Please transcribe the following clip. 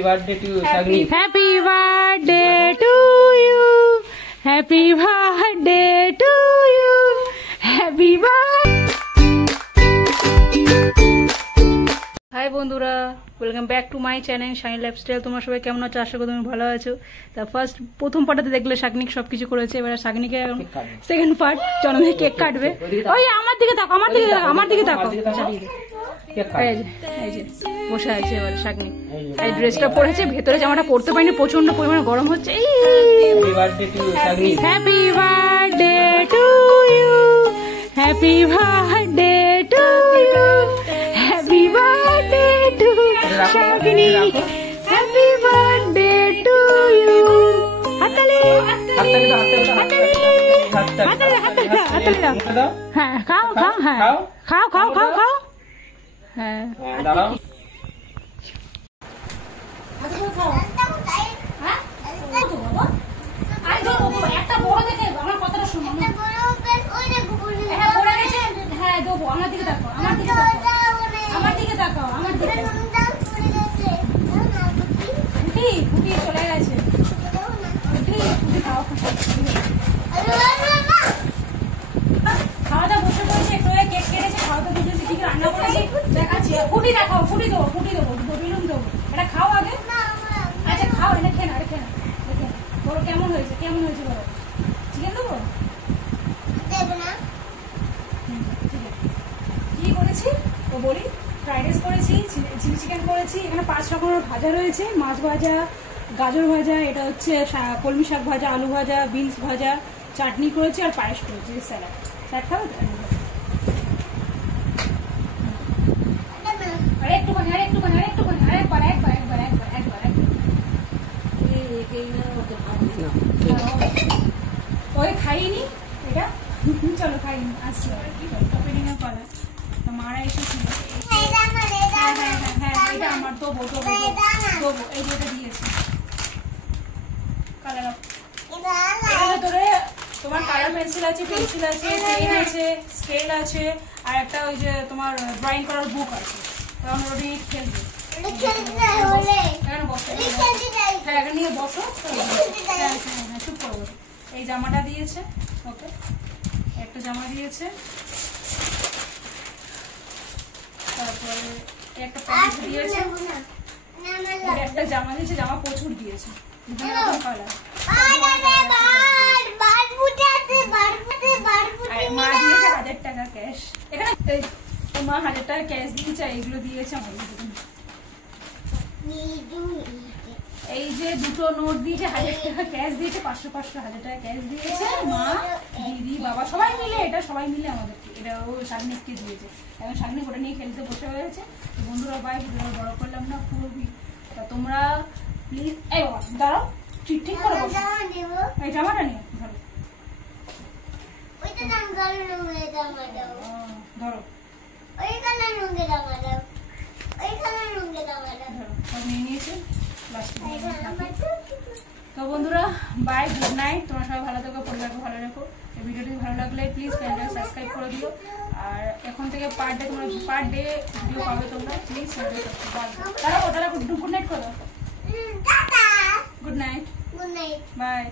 Happy birthday to you, Shagni. Happy birthday to you. Happy birthday to you. Happy birthday. Hi বন্ধুরা, welcome back to my channel shiny lifestyle. তোমরা সবাই কেমন আছো? আশা করি তুমি ভালো আছো। তা প্রথম পার্টে দেখলে শাগনিক সবকিছু করেছে, এবার শাগনিকে সেকেন্ড পার্ট জন্মদিনে কেক কাটবে। ওই আমার দিকে তাকো, আমার দিকে তাকো, আমার দিকে তাকো। এই যে বসে আছে এবার শাগনিক। এই ড্রেসটা পরেছে, ভেতরে জামাটা পরতে পারিনি, প্রচন্ড পরিমাণে গরম হচ্ছে। Happy birthday to you, Shagni. Happy birthday to you. Happy birthday to you. Happy birthday to Shagni. Happy birthday to you. হাততালি দাও। হ্যাঁ খাও খাও, হ্যাঁ খাও খাও খাও খাও। হ্যাঁ দাঁড়াও। একটা বড় দেখে আমার কথাটা শুনো। হ্যাঁ পড়ে গেছে, হ্যাঁ দেবো। আমার দিকে তাকাও, আমার দিকে তাকাও, আমার দিকে তাকাও, আমার দিকে। ফুটি চলে গেছে। খাওয়াটা বসে পড়েছে, একটু কেক কেটেছে, খাওয়াটা বুঝেছি, ঠিক রান্না করেছি, দেখাচ্ছি। ফুটি দেখাও, ফুটি দেবো, ফুটি দেবো, বেলুন দেবো। এটা খাও আগে। আচ্ছা খাও, এটা খেয়ে না, এটা খেয়ে না। বলো কেমন হয়েছে, কেমন হয়েছে বলো। চিকেন দেবো? কি করেছি ও বলি। ফ্রাইড রাইস করেছি, চিলি চিকেন করেছি, এখানে 5 রকমের ভাজা রয়েছে। মাছ ভাজা, গাজর ভাজা, এটা হচ্ছে কলমি শাক ভাজা, আলু ভাজা, বিনস ভাজা, চাটনি করেছি আর পায়েস করেছি, স্যালাড। স্যালাড খাবো তো? আর একটুখানি, আর একটুখানি, আর একটুখানি, আরেকবার, একবার একবার একবার একবার একবার। ওই খাইনি এটা। চলো খাইনি, আসছি ওপেনিং এর পরে মারা এসেছিল। হ্যাঁ এটা আমার দেবো দেবো দেবো। এই যেটা দিয়েছে কালার, ভেতরে তোমার কালার পেন্সিল আছে, পেন্সিল আছে, পেন আছে, স্কেল আছে, আর একটা ওই যে তোমার ড্রয়িং করার বুক আছে। কারণ ওটা নিয়ে খেলবে। হ্যাঁ এটা নিয়ে বসো। হ্যাঁ চুপ করবো। এই জামাটা দিয়েছে ওকে, একটা জামা দিয়েছে, তারপরে একটা প্যান্ট দিয়েছে, একটা জামা দিয়েছে, জামা প্রচুর দিয়েছে, মা দিয়েছে 1000 টাকা ক্যাশ। এখানে মা 1000 টাকা ক্যাশ দিয়েছে, এইগুলো দিয়েছে আমার। এই যে দুটো নোট দিয়েছে, 1000 টাকা ক্যাশ দিয়েছে, 500 500 1000 টাকা ক্যাশ দিয়েছে মা, দিদি, বাবা সবাই মিলে। এটা সবাই মিলে আমাদেরকে, এটা ও শাগনিককে দিয়েছে। এখন শাগনিক ওটা নিয়ে খেলতে বসে হয়েছে। বন্ধুরা ভাই ভিডিওটা বড় করলাম না পুরোপুরি। তা তোমরা প্লিজ, এই বাবা দাঁড়াও, ঠিক করে বসো। এই জামাটা নিয়ে ধরো, ধরো নিয়ে নিয়েছে। তো বন্ধুরা বাই, গুড নাইট। তোমরা সবাই ভালো থাকো, পরিবারকে ভালো রাখো। এই ভিডিওটি ভালো লাগলে প্লিজ চ্যানেলটাকে সাবস্ক্রাইব করে দিও। আর এখন থেকে পার ডে তোমরা ভিডিও পাবে তোমরা, প্লিজ চ্যানেলটাকে সাবস্ক্রাইব করো। গুড নাইট করো। Good night, by.